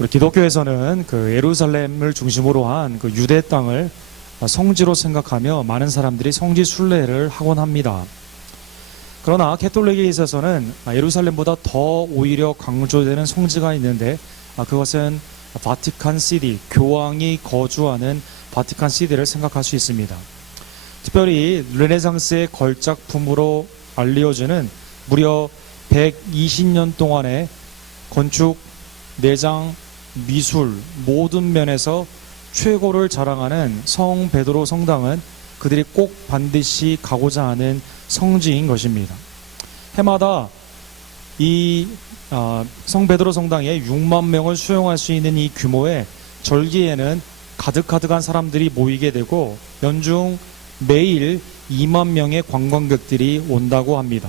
우리 기독교에서는 그 예루살렘을 중심으로 한 그 유대 땅을 성지로 생각하며 많은 사람들이 성지 순례를 하곤 합니다. 그러나 가톨릭에 있어서는 예루살렘보다 더 오히려 강조되는 성지가 있는데 그것은 바티칸 시티, 교황이 거주하는 바티칸 시티를 생각할 수 있습니다. 특별히 르네상스의 걸작품으로 알려지는 무려 120년 동안의 건축, 내장, 미술 모든 면에서 최고를 자랑하는 성 베드로 성당은 그들이 꼭 반드시 가고자 하는 성지인 것입니다. 해마다 이 성 베드로 성당에 6만 명을 수용할 수 있는 이 규모의 절기에는 가득가득한 사람들이 모이게 되고 연중 매일 2만 명의 관광객들이 온다고 합니다.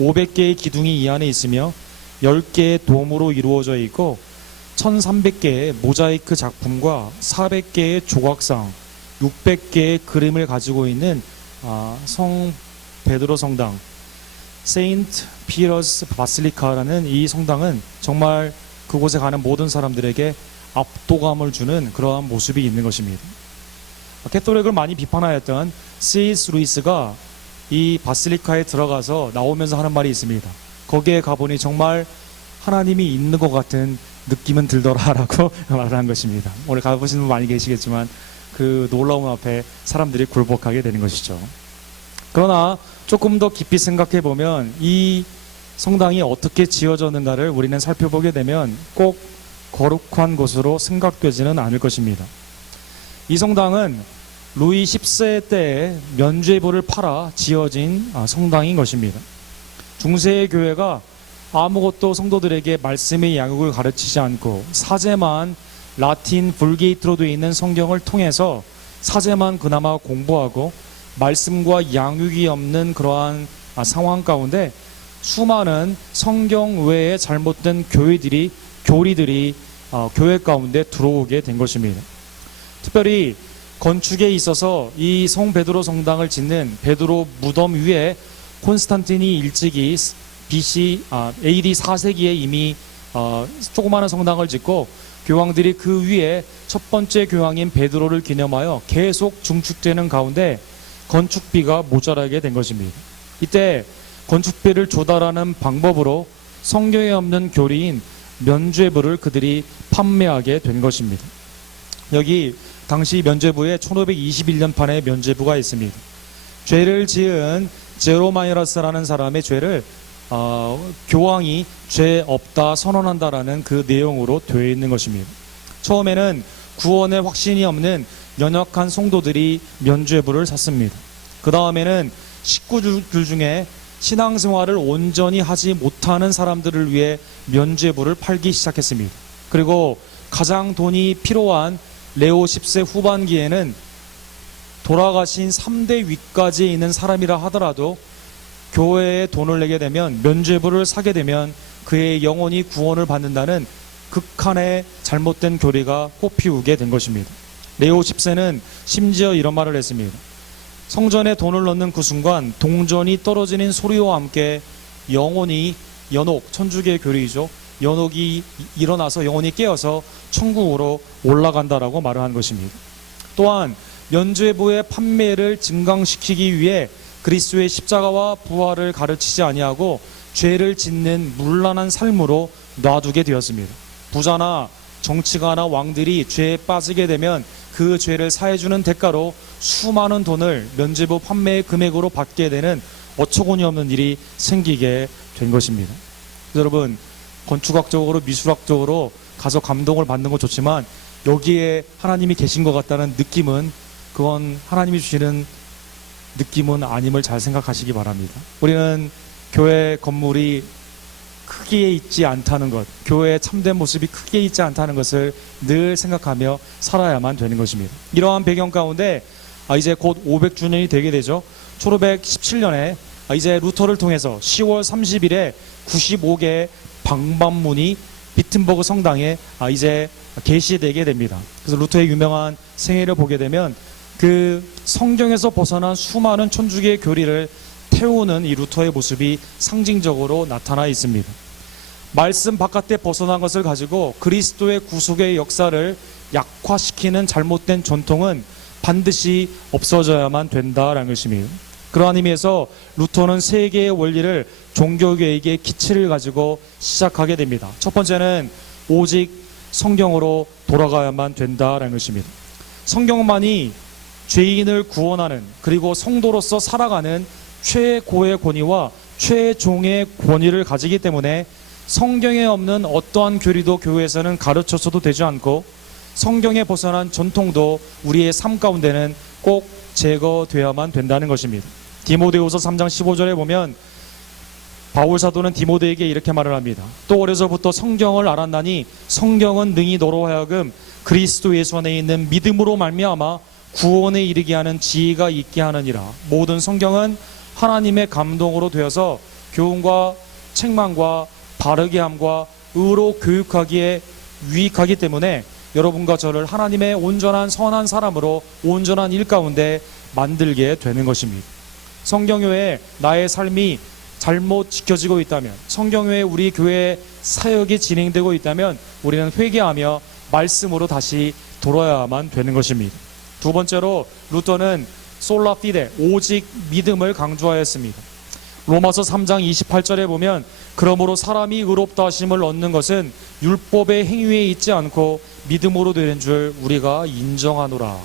500개의 기둥이 이 안에 있으며 10개의 돔으로 이루어져 있고 1300개의 모자이크 작품과 400개의 조각상, 600개의 그림을 가지고 있는 성 베드로 성당, 세인트 피터스 바실리카라는 이 성당은 정말 그곳에 가는 모든 사람들에게 압도감을 주는 그러한 모습이 있는 것입니다. 가톨릭을 많이 비판하였던 C.S. 루이스가 이 바실리카에 들어가서 나오면서 하는 말이 있습니다. 거기에 가보니 정말 하나님이 있는 것 같은 느낌은 들더라라고 말을 한 것입니다. 오늘 가보시는 분 많이 계시겠지만 그 놀라움 앞에 사람들이 굴복하게 되는 것이죠. 그러나 조금 더 깊이 생각해 보면 이 성당이 어떻게 지어졌는가를 우리는 살펴보게 되면 꼭 거룩한 곳으로 생각되지는 않을 것입니다. 이 성당은 루이 10세 때에 면죄부를 팔아 지어진 성당인 것입니다. 중세의 교회가 아무것도 성도들에게 말씀의 양육을 가르치지 않고 사제만 라틴 불게이트로 되어 있는 성경을 통해서 사제만 그나마 공부하고 말씀과 양육이 없는 그러한 상황 가운데 수많은 성경 외의 잘못된 교리들이 교회 가운데 들어오게 된 것입니다. 특별히 건축에 있어서 이 성 베드로 성당을 짓는 베드로 무덤 위에 콘스탄틴이 일찍이 BC AD 4세기에 이미 조그마한 성당을 짓고 교황들이 그 위에 첫 번째 교황인 베드로를 기념하여 계속 중축되는 가운데 건축비가 모자라게 된 것입니다. 이때 건축비를 조달하는 방법으로 성경에 없는 교리인 면죄부를 그들이 판매하게 된 것입니다. 여기 당시 면죄부에 1521년판의 면죄부가 있습니다. 죄를 지은 제로마이러스라는 사람의 죄를 교황이 죄 없다 선언한다라는 그 내용으로 되어 있는 것입니다. 처음에는 구원의 확신이 없는 연약한 성도들이 면죄부를 샀습니다. 그 다음에는 식구들 중에 신앙생활을 온전히 하지 못하는 사람들을 위해 면죄부를 팔기 시작했습니다. 그리고 가장 돈이 필요한 레오 10세 후반기에는 돌아가신 3대 위까지 있는 사람이라 하더라도 교회에 돈을 내게 되면 면죄부를 사게 되면 그의 영혼이 구원을 받는다는 극한의 잘못된 교리가 꽃피우게 된 것입니다. 레오 10세는 심지어 이런 말을 했습니다. 성전에 돈을 넣는 그 순간 동전이 떨어지는 소리와 함께 영혼이 연옥, 천주교의 교리이죠. 연옥이 일어나서 영혼이 깨어서 천국으로 올라간다라고 말을 한 것입니다. 또한 면죄부의 판매를 증강시키기 위해 그리스도의 십자가와 부활을 가르치지 아니하고 죄를 짓는 문란한 삶으로 놔두게 되었습니다. 부자나 정치가나 왕들이 죄에 빠지게 되면 그 죄를 사해주는 대가로 수많은 돈을 면죄부 판매의 금액으로 받게 되는 어처구니 없는 일이 생기게 된 것입니다. 여러분, 건축학적으로 미술학적으로 가서 감동을 받는 건 좋지만 여기에 하나님이 계신 것 같다는 느낌은 그건 하나님이 주시는 느낌은 아님을 잘 생각하시기 바랍니다. 우리는 교회 건물이 크기에 있지 않다는 것, 교회의 참된 모습이 크기에 있지 않다는 것을 늘 생각하며 살아야만 되는 것입니다. 이러한 배경 가운데 이제 곧 500주년이 되게 되죠. 1517년에 이제 루터를 통해서 10월 30일에 95개의 방반문이 비튼버그 성당에 이제 게시되게 됩니다. 그래서 루터의 유명한 생애를 보게 되면 그 성경에서 벗어난 수많은 천주교의 교리를 태우는 이 루터의 모습이 상징적으로 나타나 있습니다. 말씀 바깥에 벗어난 것을 가지고 그리스도의 구속의 역사를 약화시키는 잘못된 전통은 반드시 없어져야만 된다라는 것입니다. 그러한 의미에서 루터는 세 개의 원리를 종교개혁의 기치를 가지고 시작하게 됩니다. 첫 번째는 오직 성경으로 돌아가야만 된다라는 것입니다. 성경만이 죄인을 구원하는, 그리고 성도로서 살아가는 최고의 권위와 최종의 권위를 가지기 때문에 성경에 없는 어떠한 교리도 교회에서는 가르쳐서도 되지 않고 성경에 벗어난 전통도 우리의 삶 가운데는 꼭 제거되어야만 된다는 것입니다. 디모데후서 3장 15절에 보면 바울 사도는 디모데에게 이렇게 말을 합니다. 또 어려서부터 성경을 알았나니 성경은 능히 너로 하여금 그리스도 예수 안에 있는 믿음으로 말미암아 구원에 이르게 하는 지혜가 있게 하느니라. 모든 성경은 하나님의 감동으로 되어서 교훈과 책망과 바르게 함과 의로 교육하기에 유익하기 때문에 여러분과 저를 하나님의 온전한 선한 사람으로 온전한 일 가운데 만들게 되는 것입니다. 성경 외에 나의 삶이 잘못 지켜지고 있다면, 성경 외에 우리 교회의 사역이 진행되고 있다면 우리는 회개하며 말씀으로 다시 돌아야만 되는 것입니다. 두 번째로 루터는 솔라 피데, 오직 믿음을 강조하였습니다. 로마서 3장 28절에 보면 그러므로 사람이 의롭다 하심을 얻는 것은 율법의 행위에 있지 않고 믿음으로 되는 줄 우리가 인정하노라.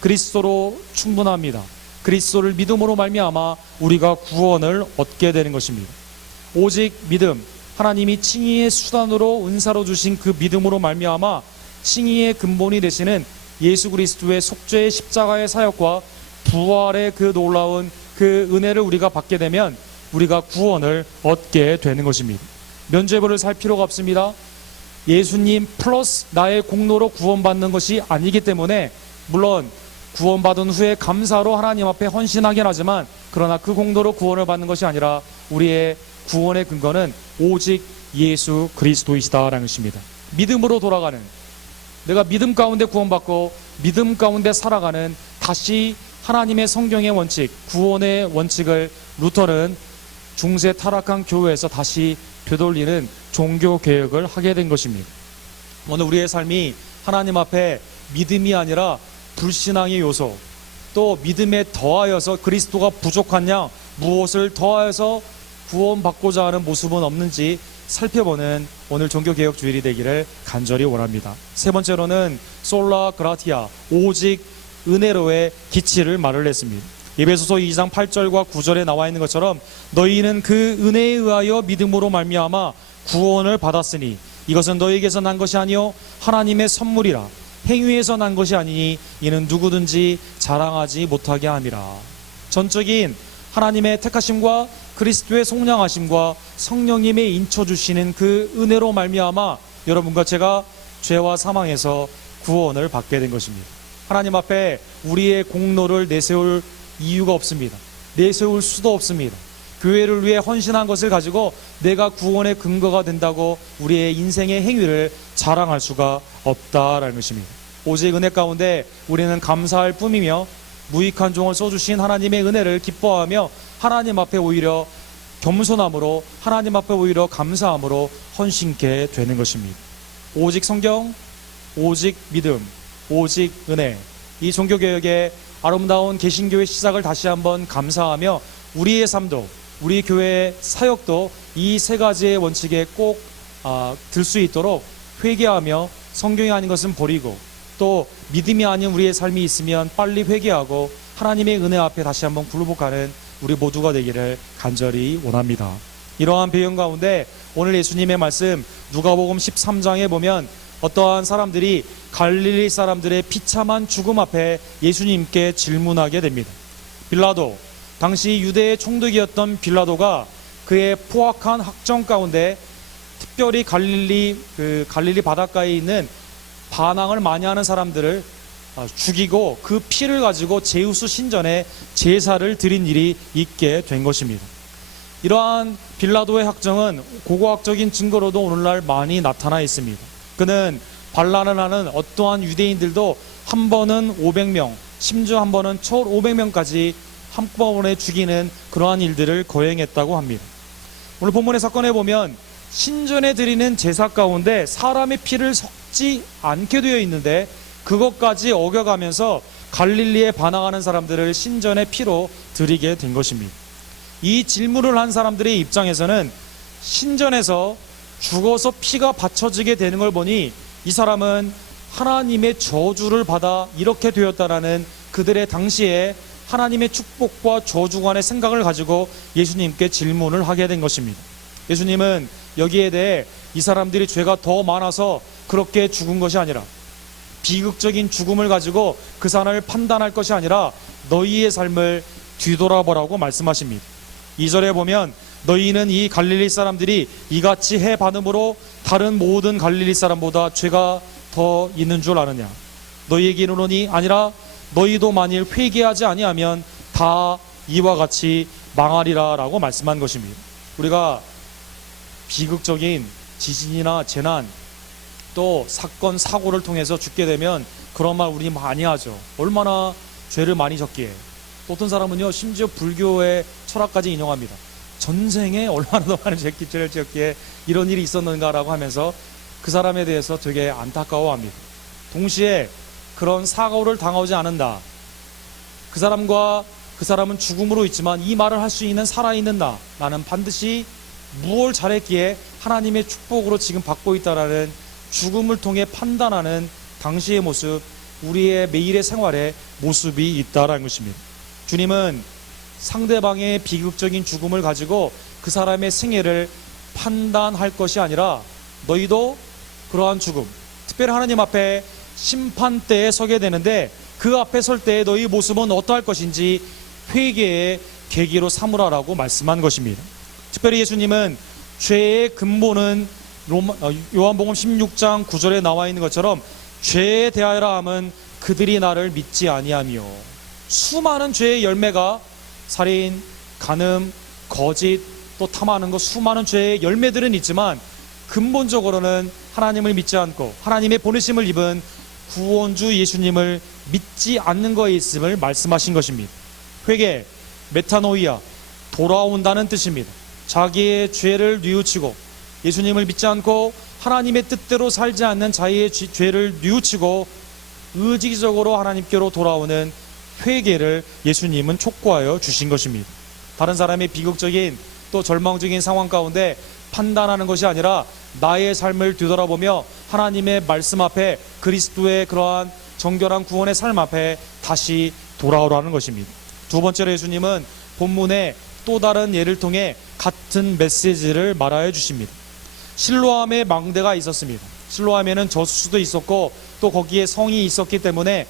그리스도로 충분합니다. 그리스도를 믿음으로 말미암아 우리가 구원을 얻게 되는 것입니다. 오직 믿음, 하나님이 칭의의 수단으로 은사로 주신 그 믿음으로 말미암아 칭의의 근본이 되시는 예수 그리스도의 속죄의 십자가의 사역과 부활의 그 놀라운 그 은혜를 우리가 받게 되면 우리가 구원을 얻게 되는 것입니다. 면죄부를 살 필요가 없습니다. 예수님 플러스 나의 공로로 구원받는 것이 아니기 때문에, 물론 구원받은 후에 감사로 하나님 앞에 헌신하긴 하지만, 그러나 그 공로로 구원을 받는 것이 아니라 우리의 구원의 근거는 오직 예수 그리스도이시다라는 것입니다. 믿음으로 돌아가는, 내가 믿음 가운데 구원받고 믿음 가운데 살아가는, 다시 하나님의 성경의 원칙, 구원의 원칙을 루터는 중세 타락한 교회에서 다시 되돌리는 종교 개혁을 하게 된 것입니다. 오늘 우리의 삶이 하나님 앞에 믿음이 아니라 불신앙의 요소, 또 믿음에 더하여서 그리스도가 부족하냐, 무엇을 더하여서 구원받고자 하는 모습은 없는지 살펴보는 오늘 종교개혁 주일이 되기를 간절히 원합니다. 세 번째로는 솔라 그라티아, 오직 은혜로의 기치를 말을 했습니다. 에베소서 2장 8절과 9절에 나와 있는 것처럼 너희는 그 은혜에 의하여 믿음으로 말미암아 구원을 받았으니 이것은 너희에게서 난 것이 아니요 하나님의 선물이라. 행위에서 난 것이 아니니 이는 누구든지 자랑하지 못하게 함이라. 전적인 하나님의 택하심과 그리스도의 속량하심과 성령님의 인쳐주시는 그 은혜로 말미암아 여러분과 제가 죄와 사망에서 구원을 받게 된 것입니다. 하나님 앞에 우리의 공로를 내세울 이유가 없습니다. 내세울 수도 없습니다. 교회를 위해 헌신한 것을 가지고 내가 구원의 근거가 된다고 우리의 인생의 행위를 자랑할 수가 없다라는 것입니다. 오직 은혜 가운데 우리는 감사할 뿐이며 무익한 종을 써주신 하나님의 은혜를 기뻐하며 하나님 앞에 오히려 겸손함으로, 하나님 앞에 오히려 감사함으로 헌신케 되는 것입니다. 오직 성경, 오직 믿음, 오직 은혜, 이 종교개혁의 아름다운 개신교의 시작을 다시 한번 감사하며 우리의 삶도, 우리 교회의 사역도 이 세 가지의 원칙에 꼭 들 수 있도록 회개하며 성경이 아닌 것은 버리고, 또 믿음이 아닌 우리의 삶이 있으면 빨리 회개하고 하나님의 은혜 앞에 다시 한번 굴복하는 우리 모두가 되기를 간절히 원합니다. 이러한 배경 가운데 오늘 예수님의 말씀 누가복음 13장에 보면 어떠한 사람들이 갈릴리 사람들의 비참한 죽음 앞에 예수님께 질문하게 됩니다. 빌라도, 당시 유대의 총독이었던 빌라도가 그의 포악한 학정 가운데 특별히 갈릴리 바닷가에 있는 반항을 많이 하는 사람들을 죽이고 그 피를 가지고 제우스 신전에 제사를 드린 일이 있게 된 것입니다. 이러한 빌라도의 학정은 고고학적인 증거로도 오늘날 많이 나타나 있습니다. 그는 반란을 하는 어떠한 유대인들도 한 번은 500명, 심지어 한 번은 1,500명까지 한꺼번에 죽이는 그러한 일들을 거행했다고 합니다. 오늘 본문의 사건에 보면 신전에 드리는 제사 가운데 사람의 피를 섞지 않게 되어 있는데 그것까지 어겨가면서 갈릴리에 반항하는 사람들을 신전의 피로 드리게 된 것입니다. 이 질문을 한 사람들의 입장에서는 신전에서 죽어서 피가 바쳐지게 되는 걸 보니 이 사람은 하나님의 저주를 받아 이렇게 되었다라는 그들의 당시에 하나님의 축복과 저주 간의 생각을 가지고 예수님께 질문을 하게 된 것입니다. 예수님은 여기에 대해 이 사람들이 죄가 더 많아서 그렇게 죽은 것이 아니라 비극적인 죽음을 가지고 그 사람을 판단할 것이 아니라 너희의 삶을 뒤돌아보라고 말씀하십니다. 2절에 보면 너희는 이 갈릴리 사람들이 이같이 해 받음으로 다른 모든 갈릴리 사람보다 죄가 더 있는 줄 아느냐. 너희에게 이르노니 아니라 너희도 만일 회개하지 아니하면 다 이와 같이 망하리라 라고 말씀한 것입니다. 우리가 비극적인 지진이나 재난 또 사건 사고를 통해서 죽게 되면 그런 말 우리 많이 하죠. 얼마나 죄를 많이 졌기에. 또 어떤 사람은요 심지어 불교의 철학까지 인용합니다. 전생에 얼마나 더 많은 죄를 지었기에 이런 일이 있었는가라고 하면서 그 사람에 대해서 되게 안타까워합니다. 동시에 그런 사고를 당하지 않는다. 그 사람은 죽음으로 있지만 이 말을 할 수 있는 살아있는 나. 나는 반드시 무엇을 잘했기에 하나님의 축복으로 지금 받고 있다라는 죽음을 통해 판단하는 당시의 모습, 우리의 매일의 생활에 모습이 있다라는 것입니다. 주님은 상대방의 비극적인 죽음을 가지고 그 사람의 생애를 판단할 것이 아니라 너희도 그러한 죽음, 특별히 하나님 앞에 심판대에 서게 되는데 그 앞에 설 때의 너희 모습은 어떠할 것인지 회개의 계기로 삼으라라고 말씀한 것입니다. 특별히 예수님은 죄의 근본은 요한복음 16장 9절에 나와 있는 것처럼 죄에 대하여라 함은 그들이 나를 믿지 아니하며, 수많은 죄의 열매가 살인, 간음, 거짓, 또 탐하는 것, 수많은 죄의 열매들은 있지만 근본적으로는 하나님을 믿지 않고 하나님의 보내심을 입은 구원주 예수님을 믿지 않는 것에 있음을 말씀하신 것입니다. 회개, 메타노이아, 돌아온다는 뜻입니다. 자기의 죄를 뉘우치고 예수님을 믿지 않고 하나님의 뜻대로 살지 않는 자기의 죄를 뉘우치고 의지적으로 하나님께로 돌아오는 회개를 예수님은 촉구하여 주신 것입니다. 다른 사람의 비극적인 또 절망적인 상황 가운데 판단하는 것이 아니라 나의 삶을 뒤돌아보며 하나님의 말씀 앞에 그리스도의 그러한 정결한 구원의 삶 앞에 다시 돌아오라는 것입니다. 두 번째로 예수님은 본문에 또 다른 예를 통해 같은 메시지를 말하여 주십니다. 실로암에 망대가 있었습니다. 실로암에는 저수도 있었고 또 거기에 성이 있었기 때문에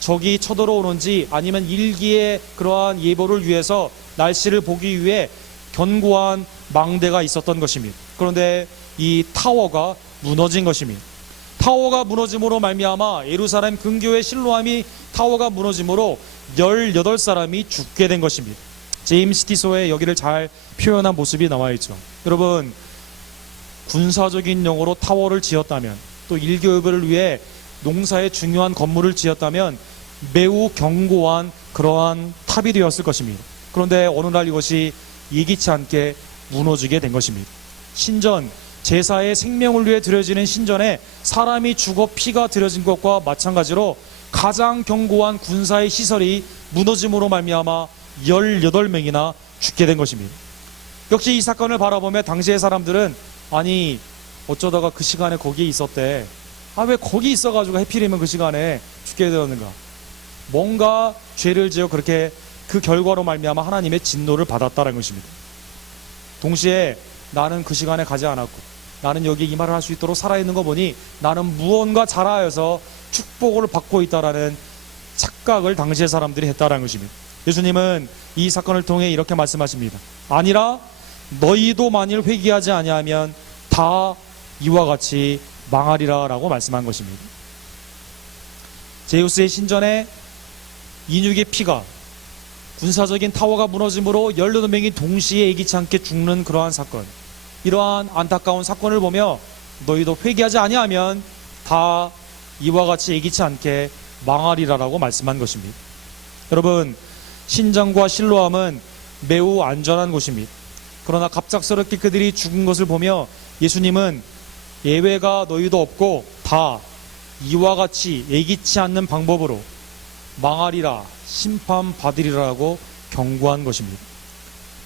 적이 쳐들어오는지 아니면 일기의 그러한 예보를 위해서 날씨를 보기 위해 견고한 망대가 있었던 것입니다. 그런데 이 타워가 무너진 것입니다. 타워가 무너짐으로 말미암아 예루살렘 근교의 실로암이 타워가 무너짐으로 18사람이 죽게 된 것입니다. 제임스 티소의 여기를 잘 표현한 모습이 나와 있죠. 여러분, 군사적인 용어로 타워를 지었다면 또 일교육을 위해 농사에 중요한 건물을 지었다면 매우 견고한 그러한 탑이 되었을 것입니다. 그런데 어느 날 이것이 예기치 않게 무너지게 된 것입니다. 신전, 제사의 생명을 위해 드려지는 신전에 사람이 죽어 피가 드려진 것과 마찬가지로 가장 견고한 군사의 시설이 무너짐으로 말미암아 18명이나 죽게 된 것입니다. 역시 이 사건을 바라보며 당시의 사람들은 아니 어쩌다가 그 시간에 거기에 있었대. 왜 거기 있어가지고 해필이면 그 시간에 죽게 되었는가. 뭔가 죄를 지어 그렇게 그 결과로 말미암아 하나님의 진노를 받았다는 것입니다. 동시에 나는 그 시간에 가지 않았고 나는 여기 이 말을 할 수 있도록 살아있는 거 보니 나는 무언가 잘하여서 축복을 받고 있다라는 착각을 당시의 사람들이 했다라는 것입니다. 예수님은 이 사건을 통해 이렇게 말씀하십니다. 아니라 너희도 만일 회개하지 아니하면 다 이와 같이 망하리라 라고 말씀한 것입니다. 제우스의 신전에 인육의 피가, 군사적인 타워가 무너짐으로 18명이 동시에 예기치 않게 죽는 그러한 사건, 이러한 안타까운 사건을 보며 너희도 회개하지 아니하면 다 이와 같이 예기치 않게 망하리라라고 말씀한 것입니다. 여러분, 신전과 실로암은 매우 안전한 곳입니다. 그러나 갑작스럽게 그들이 죽은 것을 보며 예수님은 예외가 너희도 없고 다 이와 같이 예기치 않는 방법으로 망하리라, 심판받으리라고 경고한 것입니다.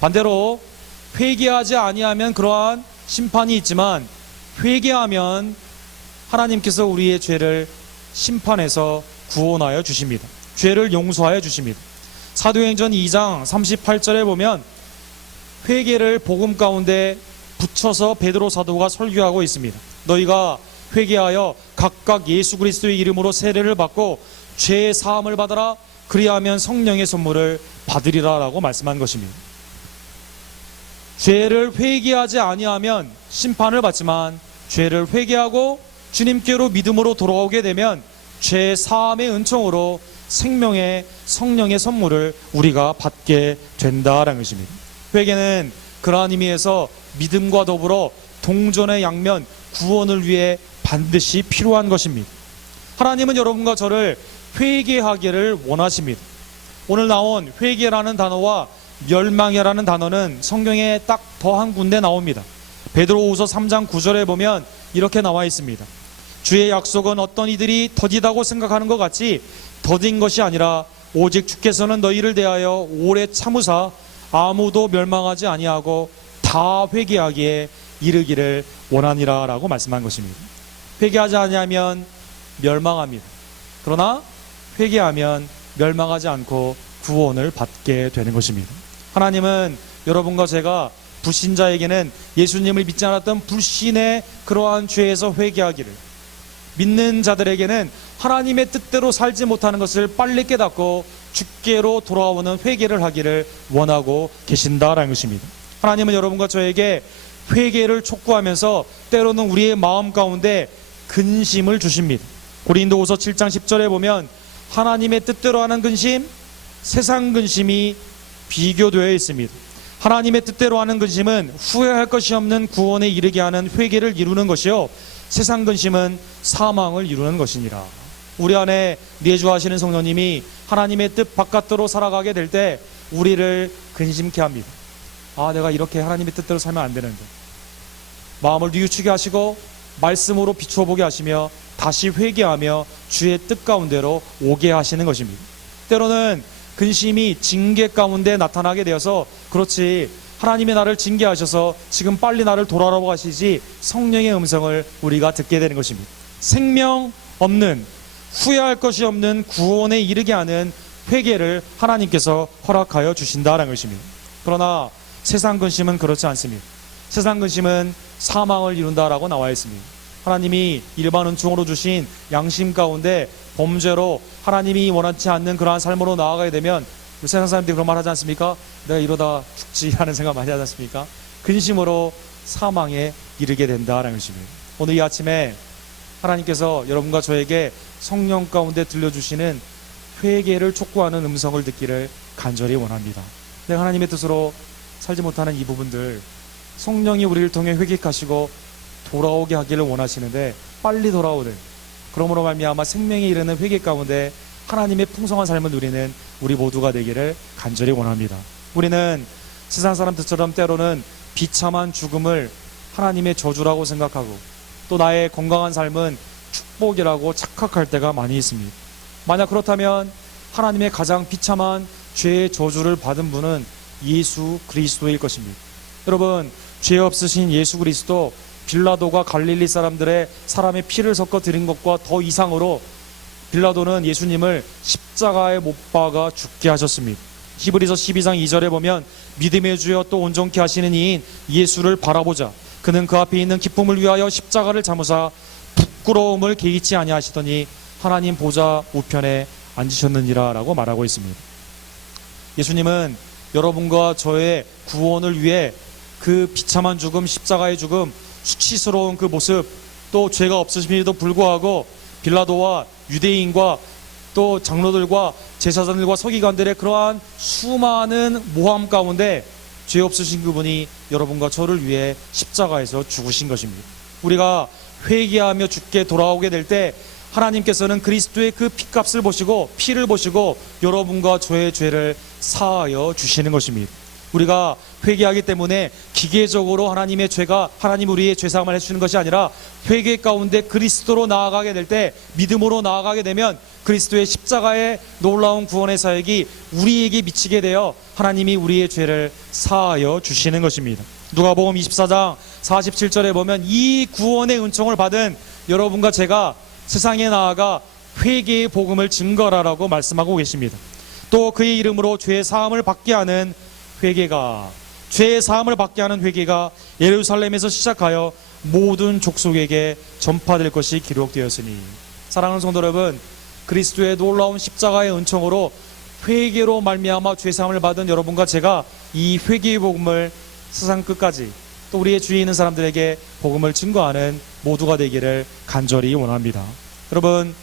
반대로 회개하지 아니하면 그러한 심판이 있지만, 회개하면 하나님께서 우리의 죄를 심판해서 구원하여 주십니다. 죄를 용서하여 주십니다. 사도행전 2장 38절에 보면 회개를 복음 가운데 붙여서 베드로 사도가 설교하고 있습니다. 너희가 회개하여 각각 예수 그리스도의 이름으로 세례를 받고 죄의 사함을 받아라, 그리하면 성령의 선물을 받으리라 라고 말씀한 것입니다. 죄를 회개하지 아니하면 심판을 받지만, 죄를 회개하고 주님께로 믿음으로 돌아오게 되면 죄 사함의 은총으로 생명의 성령의 선물을 우리가 받게 된다라는 것입니다. 회개는 그러한 의미에서 믿음과 더불어 동전의 양면, 구원을 위해 반드시 필요한 것입니다. 하나님은 여러분과 저를 회개하기를 원하십니다. 오늘 나온 회개라는 단어와 멸망이라는 단어는 성경에 딱 더 한 군데 나옵니다. 베드로후서 3장 9절에 보면 이렇게 나와 있습니다. 주의 약속은 어떤 이들이 더디다고 생각하는 것 같이 더딘 것이 아니라 오직 주께서는 너희를 대하여 오래 참으사 아무도 멸망하지 아니하고 다 회개하기에 이르기를 원하니라 라고 말씀한 것입니다. 회개하지 아니하면 멸망합니다. 그러나 회개하면 멸망하지 않고 구원을 받게 되는 것입니다. 하나님은 여러분과 제가, 불신자에게는 예수님을 믿지 않았던 불신의 그러한 죄에서 회개하기를, 믿는 자들에게는 하나님의 뜻대로 살지 못하는 것을 빨리 깨닫고 주께로 돌아오는 회개를 하기를 원하고 계신다라는 것입니다. 하나님은 여러분과 저에게 회개를 촉구하면서 때로는 우리의 마음 가운데 근심을 주십니다. 고린도후서 7장 10절에 보면 하나님의 뜻대로 하는 근심, 세상 근심이 비교되어 있습니다. 하나님의 뜻대로 하는 근심은 후회할 것이 없는 구원에 이르게 하는 회개를 이루는 것이요, 세상 근심은 사망을 이루는 것이니라. 우리 안에 내주하시는 성령님이 하나님의 뜻 바깥으로 살아가게 될 때 우리를 근심케 합니다. 아, 내가 이렇게 하나님의 뜻대로 살면 안 되는데. 마음을 뉘우치게 하시고 말씀으로 비추어 보게 하시며 다시 회개하며 주의 뜻 가운데로 오게 하시는 것입니다. 때로는 근심이 징계 가운데 나타나게 되어서, 그렇지, 하나님의 나를 징계하셔서 지금 빨리 나를 돌아오라고 하시지, 성령의 음성을 우리가 듣게 되는 것입니다. 생명 없는, 후회할 것이 없는 구원에 이르게 하는 회개를 하나님께서 허락하여 주신다는 것입니다. 그러나 세상 근심은 그렇지 않습니다. 세상 근심은 사망을 이룬다라고 나와 있습니다. 하나님이 일반 은총으로 주신 양심 가운데 범죄로 하나님이 원하지 않는 그러한 삶으로 나아가게 되면, 세상 사람들이 그런 말 하지 않습니까? 내가 이러다 죽지 하는 생각 많이 하지 않습니까? 근심으로 사망에 이르게 된다는 것입니다. 오늘 이 아침에 하나님께서 여러분과 저에게 성령 가운데 들려주시는 회개를 촉구하는 음성을 듣기를 간절히 원합니다. 내가 하나님의 뜻으로 살지 못하는 이 부분들, 성령이 우리를 통해 회개하시고 돌아오게 하기를 원하시는데 빨리 돌아오는, 그러므로 말미암아 생명에 이르는 회개 가운데 하나님의 풍성한 삶을 누리는 우리 모두가 되기를 간절히 원합니다. 우리는 세상 사람들처럼 때로는 비참한 죽음을 하나님의 저주라고 생각하고, 또 나의 건강한 삶은 축복이라고 착각할 때가 많이 있습니다. 만약 그렇다면 하나님의 가장 비참한 죄의 저주를 받은 분은 예수 그리스도일 것입니다. 여러분, 죄 없으신 예수 그리스도, 빌라도가 갈릴리 사람의 피를 섞어 드린 것과 더 이상으로 빌라도는 예수님을 십자가에 못 박아 죽게 하셨습니다. 히브리서 12장 2절에 보면 믿음의 주여 또 온전케 하시는 이인 예수를 바라보자. 그는 그 앞에 있는 기쁨을 위하여 십자가를 잠으사 부끄러움을 개의치 아니하시더니 하나님 보좌 우편에 앉으셨느니라 라고 말하고 있습니다. 예수님은 여러분과 저의 구원을 위해 그 비참한 죽음, 십자가의 죽음, 수치스러운 그 모습, 또 죄가 없으심에도 불구하고 빌라도와 유대인과 또 장로들과 제사장들과 서기관들의 그러한 수많은 모함 가운데 죄 없으신 그분이 여러분과 저를 위해 십자가에서 죽으신 것입니다. 우리가 회개하며 주께 돌아오게 될 때 하나님께서는 그리스도의 그 피값을 보시고, 피를 보시고 여러분과 저의 죄를 사하여 주시는 것입니다. 우리가 회개하기 때문에 기계적으로 하나님 우리의 죄사함을 해주시는 것이 아니라 회개 가운데 그리스도로 나아가게 될 때, 믿음으로 나아가게 되면 그리스도의 십자가의 놀라운 구원의 사역이 우리에게 미치게 되어 하나님이 우리의 죄를 사하여 주시는 것입니다. 누가복음 24장 47절에 보면 이 구원의 은총을 받은 여러분과 제가 세상에 나아가 회개의 복음을 증거하라고 말씀하고 계십니다. 또 그의 이름으로 죄의 사함을 받게 하는 회개가, 죄의 사함을 받게 하는 회개가 예루살렘에서 시작하여 모든 족속에게 전파될 것이 기록되었으니. 사랑하는 성도 여러분, 그리스도의 놀라운 십자가의 은총으로 회개로 말미암아 죄 사함을 받은 여러분과 제가 이 회개의 복음을 세상 끝까지 또 우리의 주위에 있는 사람들에게 복음을 증거하는 모두가 되기를 간절히 원합니다. 여러분,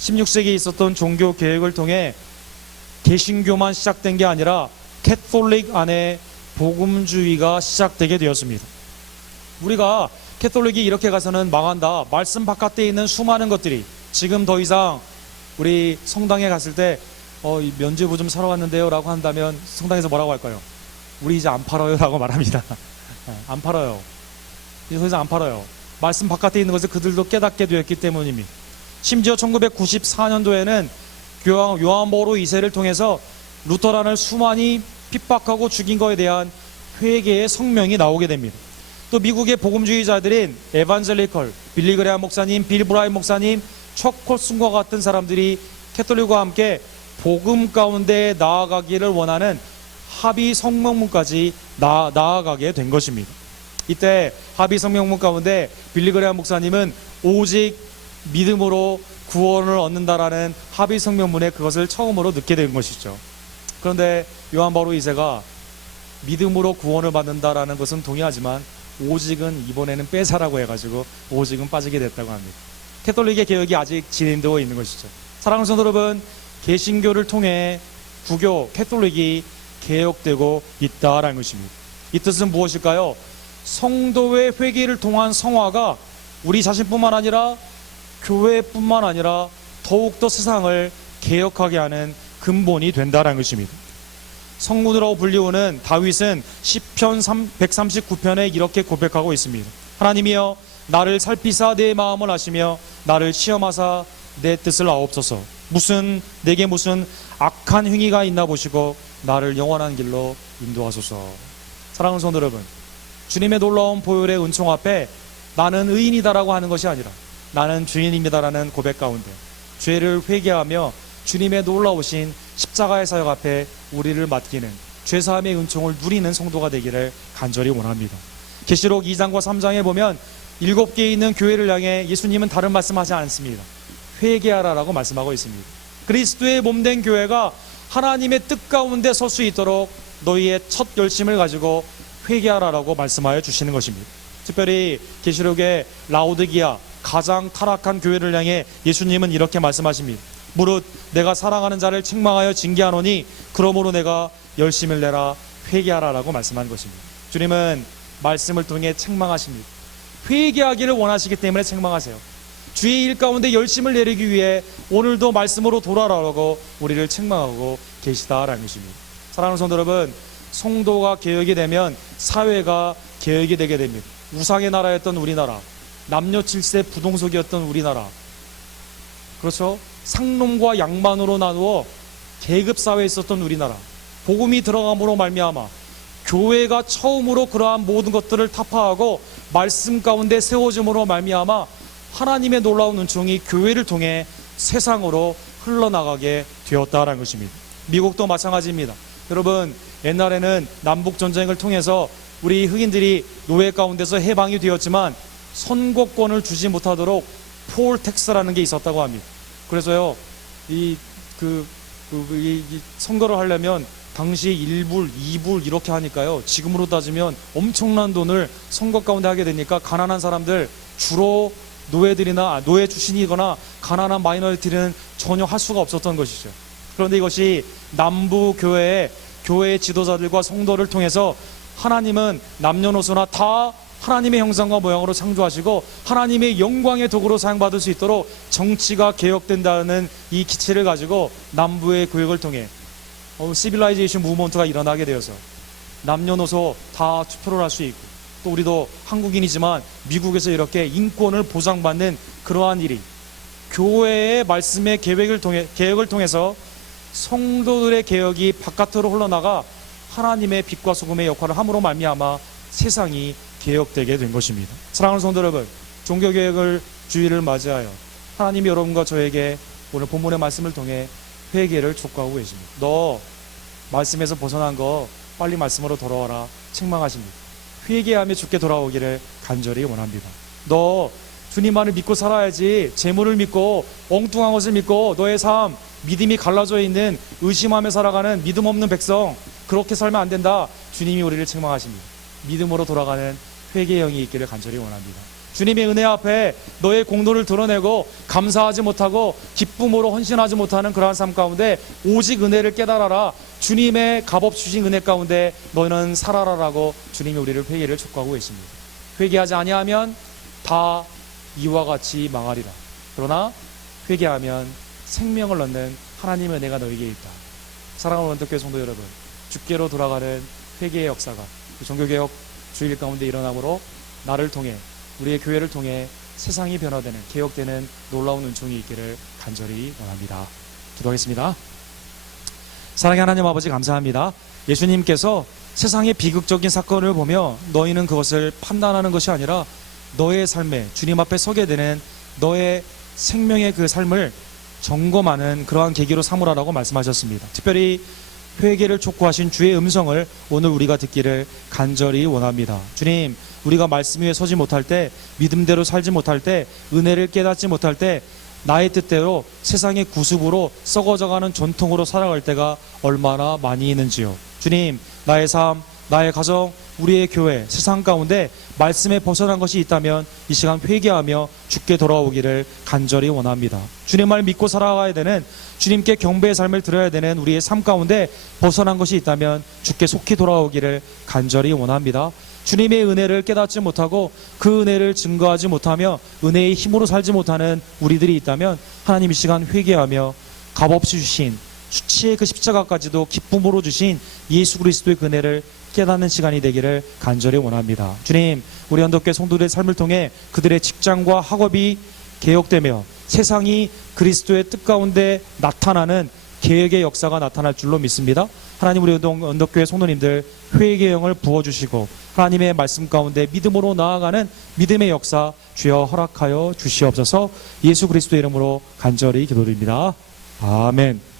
16세기에 있었던 종교 개혁을 통해 개신교만 시작된 게 아니라 캐톨릭 안에 복음주의가 시작되게 되었습니다. 우리가 캐톨릭이 이렇게 가서는 망한다, 말씀 바깥에 있는 수많은 것들이 지금 더 이상 우리 성당에 갔을 때 면죄부 좀 사러 왔는데요 라고 한다면 성당에서 뭐라고 할까요? 우리 이제 안 팔아요 라고 말합니다. 안 팔아요. 이제 더 이상 안 팔아요. 말씀 바깥에 있는 것을 그들도 깨닫게 되었기 때문입니다. 심지어 1994년도에는 요한 보로 2세를 통해서 루터란을 수많이 핍박하고 죽인 것에 대한 회개의 성명이 나오게 됩니다. 또 미국의 복음주의자들인 에반젤리컬, 빌리 그레함 목사님, 빌 브라인 목사님, 척 콜슨과 같은 사람들이 캐톨릭과 함께 복음 가운데 나아가기를 원하는 합의 성명문까지 나아가게 된 것입니다. 이때 합의 성명문 가운데 빌리 그레함 목사님은 오직 믿음으로 구원을 얻는다라는 합의 성명문에 그것을 처음으로 넣게 된 것이죠. 그런데 요한 바로 2세가 믿음으로 구원을 받는다라는 것은 동의하지만 오직은 이번에는 빼사라고 해가지고 오직은 빠지게 됐다고 합니다. 캐톨릭의 개혁이 아직 진행되어 있는 것이죠. 사랑하는 성도 여러분, 개신교를 통해 부교, 캐톨릭이 개혁되고 있다라는 것입니다. 이 뜻은 무엇일까요? 성도의 회개를 통한 성화가 우리 자신뿐만 아니라 교회뿐만 아니라 더욱더 세상을 개혁하게 하는 근본이 된다는 것입니다. 성문으로 불리우는 다윗은 시편 139편에 이렇게 고백하고 있습니다. 하나님이여 나를 살피사 내 마음을 아시며 나를 시험하사 내 뜻을 아옵소서. 내게 무슨 악한 행위가 있나 보시고 나를 영원한 길로 인도하소서. 사랑하는 성도 여러분, 주님의 놀라운 보혈의 은총 앞에 나는 의인이다라고 하는 것이 아니라 나는 주인입니다라는 고백 가운데 죄를 회개하며 주님의 놀라우신 십자가의 사역 앞에 우리를 맡기는 죄사함의 은총을 누리는 성도가 되기를 간절히 원합니다. 계시록 2장과 3장에 보면 7개 있는 교회를 향해 예수님은 다른 말씀하지 않습니다. 회개하라라고 말씀하고 있습니다. 그리스도의 몸된 교회가 하나님의 뜻 가운데 설 수 있도록 너희의 첫 열심을 가지고 회개하라라고 말씀하여 주시는 것입니다. 특별히 계시록의 라오드기아 가장 타락한 교회를 향해 예수님은 이렇게 말씀하십니다. 무릇 내가 사랑하는 자를 책망하여 징계하노니 그러므로 내가 열심을 내라 회개하라라고 말씀한 것입니다. 주님은 말씀을 통해 책망하십니다. 회개하기를 원하시기 때문에 책망하세요. 주의 일 가운데 열심을 내리기 위해 오늘도 말씀으로 돌아라라고 우리를 책망하고 계시다라는 것입니다. 사랑하는 성도 여러분, 성도가 개혁이 되면 사회가 개혁이 되게 됩니다. 우상의 나라였던 우리나라, 남녀 질서 부동석이었던 우리나라, 그렇죠? 상놈과 양반으로 나누어 계급사회에 있었던 우리나라, 복음이 들어감으로 말미암아 교회가 처음으로 그러한 모든 것들을 타파하고 말씀 가운데 세워짐으로 말미암아 하나님의 놀라운 은총이 교회를 통해 세상으로 흘러나가게 되었다라는 것입니다. 미국도 마찬가지입니다. 여러분, 옛날에는 남북전쟁을 통해서 우리 흑인들이 노예 가운데서 해방이 되었지만 선거권을 주지 못하도록 폴 텍스라는 게 있었다고 합니다. 그래서요, 이 선거를 하려면 당시 1불, 2불 이렇게 하니까요, 지금으로 따지면 엄청난 돈을 선거 가운데 하게 되니까 가난한 사람들, 주로 노예들이나 노예 출신이거나 가난한 마이너리티는 전혀 할 수가 없었던 것이죠. 그런데 이것이 남부 교회의 지도자들과 성도를 통해서 하나님은 남녀노소나 다 하나님의 형상과 모양으로 창조하시고 하나님의 영광의 도구로 사용받을 수 있도록 정치가 개혁된다는 이 기치를 가지고 남부의 교육을 통해 시빌라이제이션 무브먼트가 일어나게 되어서 남녀노소 다 투표를 할 수 있고, 또 우리도 한국인이지만 미국에서 이렇게 인권을 보장받는 그러한 일이 교회의 말씀의 개혁을 통해서 성도들의 개혁이 바깥으로 흘러나가 하나님의 빛과 소금의 역할을 함으로 말미암아 세상이 개혁되게 된 것입니다. 사랑하는 성도 여러분, 종교개혁을 주일을 맞이하여 하나님이 여러분과 저에게 오늘 본문의 말씀을 통해 회개를 촉구하고 계십니다. 너 말씀에서 벗어난 거 빨리 말씀으로 돌아와라 책망하십니다. 회개하며 주께 돌아오기를 간절히 원합니다. 너 주님만을 믿고 살아야지, 재물을 믿고 엉뚱한 것을 믿고 너의 삶 믿음이 갈라져 있는 의심하며 살아가는 믿음 없는 백성, 그렇게 살면 안 된다. 주님이 우리를 책망하십니다. 믿음으로 돌아가는 회개의 영이 있기를 간절히 원합니다. 주님의 은혜 앞에 너의 공로를 드러내고 감사하지 못하고 기쁨으로 헌신하지 못하는 그러한 삶 가운데 오직 은혜를 깨달아라. 주님의 값없이 주신 은혜 가운데 너는 살아라라고 주님이 우리를 회개를 촉구하고 계십니다. 회개하지 아니하면 다 이와 같이 망하리라. 그러나 회개하면 생명을 얻는 하나님의 은혜가 너에게 있다. 사랑하는 원덕교회 성도 여러분, 주께로 돌아가는 회개의 역사가 종교개혁 주일 가운데 일어나므로 나를 통해, 우리의 교회를 통해 세상이 변화되는, 개혁되는 놀라운 은총이 있기를 간절히 원합니다. 기도하겠습니다. 사랑의 하나님 아버지, 감사합니다. 예수님께서 세상의 비극적인 사건을 보며 너희는 그것을 판단하는 것이 아니라 너의 삶에 주님 앞에 서게 되는 너의 생명의 그 삶을 점검하는 그러한 계기로 삼으라라고 말씀하셨습니다. 특별히 회개를 촉구하신 주의 음성을 오늘 우리가 듣기를 간절히 원합니다. 주님, 우리가 말씀 위에 서지 못할 때, 믿음대로 살지 못할 때, 은혜를 깨닫지 못할 때, 나의 뜻대로 세상의 구습으로 썩어져가는 전통으로 살아갈 때가 얼마나 많이 있는지요. 주님, 나의 삶, 나의 가정, 우리의 교회, 세상 가운데 말씀에 벗어난 것이 있다면 이 시간 회개하며 주께 돌아오기를 간절히 원합니다. 주님 말 믿고 살아가야 되는, 주님께 경배의 삶을 드려야 되는 우리의 삶 가운데 벗어난 것이 있다면 주께 속히 돌아오기를 간절히 원합니다. 주님의 은혜를 깨닫지 못하고 그 은혜를 증거하지 못하며 은혜의 힘으로 살지 못하는 우리들이 있다면 하나님 이 시간 회개하며 값없이 주신 수치의 그 십자가까지도 기쁨으로 주신 예수 그리스도의 그 은혜를 깨닫는 시간이 되기를 간절히 원합니다. 주님, 우리 언덕교회 성도들의 삶을 통해 그들의 직장과 학업이 개혁되며 세상이 그리스도의 뜻 가운데 나타나는 개혁의 역사가 나타날 줄로 믿습니다. 하나님, 우리 언덕교회 성도님들 회개의 영을 부어주시고 하나님의 말씀 가운데 믿음으로 나아가는 믿음의 역사 주여 허락하여 주시옵소서. 예수 그리스도의 이름으로 간절히 기도드립니다. 아멘.